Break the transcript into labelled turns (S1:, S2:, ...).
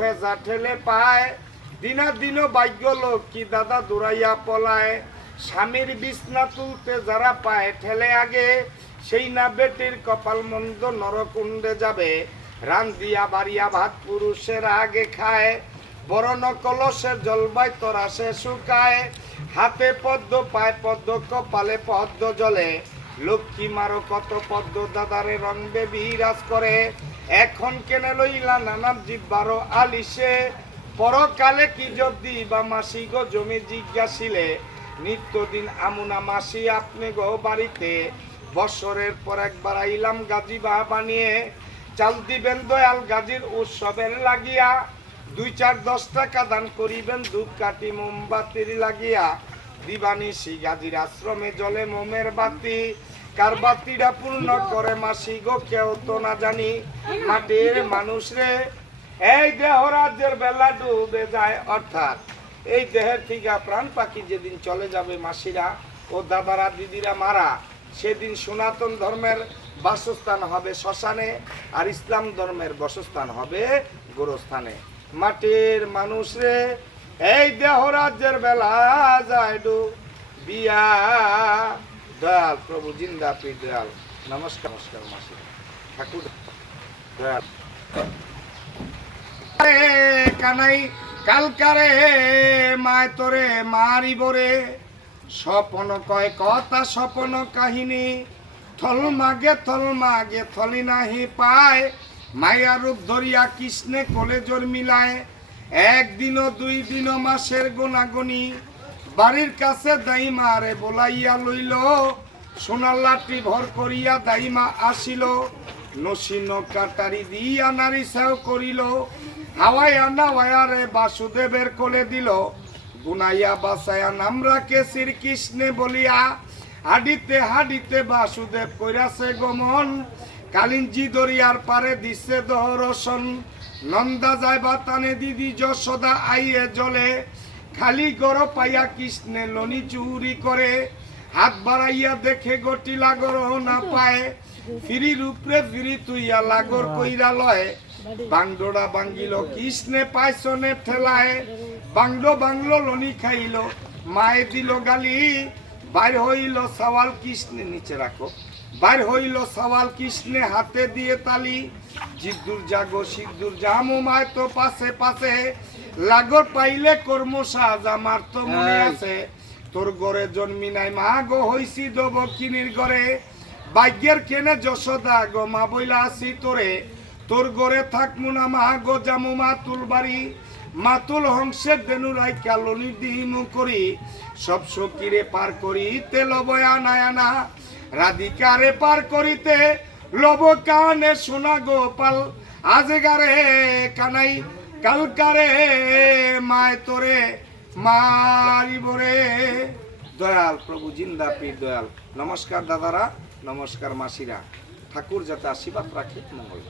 S1: ভেজা ঠেলে পায়। দিনা দিন ভাগ্য লোক কি দাদা পলায়। পায়, ঠেলে আগে। কপাল মন্দ নরকুণ্ডে যাবে। রান দিয়া বাড়িয়া ভাত পুরুষের আগে খায়। বরণ কলসের জলবাই তোরা সে শুকায়। হাতে পদ্ম পায়, পদ্ম কপালে পদ্ম জলে লক্ষ্মী মারো কত পদ্ম দাদারে রঙবে বিরাজ করে এখন কেনে লইলা নানান জিব্বারো আলিসে পরকালে কি যদি বা মাসি গো জমি জিজ্ঞাসিলে, নিত্যদিন আমুনা মাসি আপনি গো বাড়িতে, বছরের পর একবার আইলাম গাজী বা বানিয়ে চাল দিবেন দয়াল গাজীর উৎসবের লাগিয়া, দুই চার দশ টাকা দান করিবেন ধূপ কাটি মোমবাতির লাগিয়া। দিবানিশি গাজীর আশ্রমে জলে মোমের বাতি কার বাতিটা পূর্ণ করে মাসি গো, কেউ তো না জানি মাটির মানুষ রে। এই দেহ রাজ্যের বেলা ডুবে যায় অর্থাৎ। এই দেহের থেকে প্রাণ পাখি যেদিন চলে যাবে মাসিরা ও দাদারা দিদিরা মারা, সেদিন সনাতন ধর্মের বাসস্থান হবে শ্মশানে আর ইসলাম ধর্মের বাসস্থান হবে গোরস্থানে। মাটির মানুষ রে, এই দেহ রাজ্যের বেলা যায় ডু বিয়া দয়াল প্রভু জিন্দা পি দয়াল নমস্কার নমস্কার মাসি। ঠাকুর দয়াল কানাই কালকারে মায় তোরে মারিব রে। স্বপন কয় কথা, স্বপন কাহিনী। থল মাগে থল মাগে, থলি নাহি পায়। মায়া রূপ ধরিয়া কৃষ্ণে কোলে জোর মিলায় একদিন, দুই দিন মাসের গোনাগনি বাড়ির কাছে দাইমা রে বলাইয়া লইল, সোনার লাঠি ভর করিয়া দাইমা আসিল নসীন কাটারি দিয়া নারী সেও করিল হাওয়াই আনা ওয়ারে বাসুদেবের কোলে দিল গুনাইয়া বাসায়া নাম রাখে শ্রীকৃষ্ণে বলিয়া, হাডিতে হাডিতে বাসুদেব কইরাছে গমন, কালিঞ্জি দরিয়ার পারে দিছে দহরসন, নন্দা যায় বাতানে দিদি যশোদা আইয়ে জলে খালি গড় পাইয়া কৃষ্ণে লনি চুরি করে। হাত বাড়াইয়া দেখে গটি লাগর না পায়। ফিরি রূপরে ফিরি তুইয়া লাগর কইরা লয়। বাংডোরা বাঙ্গিল কৃষ্ণে পাইছনে ঠেলায়। বাংলো বাংলো লনি খাইল, মায়ে দিল গালি। বাইর হইল সওয়াল কৃষ্ণে নিচে রাখো। বাইর হইল সওয়াল কৃষ্ণে হাতে দিয়ে তালি। জিদ্দুর জাগো সিদ্ধুর জামো মায় তো পাশে পাশে। লাগর পাইলে কর্ম সাজ আমার তো মনে আছে। তোর গড়ে জন্মি নাই মা গো হইছি দব কিনির গড়ে। ভাগ্যের কেনে যশোদা গো মা বইলা আসি তোরে তোর গড়ে থাকমু না মা গো জামু মা তুলবাড়ি মাতুল হংসের দেনু রাই কালনি দিহিমু করি সব সকিরে পার করি তেল বয়া নায়ানা রাধিকারে পার করিতে লব কানে সোনা গোপাল। আজগারে কানাই কালকারে, মায় তোরে মারিব রে দয়াল প্রভু, জিন্দা পীর দয়াল। নমস্কার দাদারা, নমস্কার মাসিরা। ঠাকুর যাতে আশীর্বাদ রাখে, মঙ্গল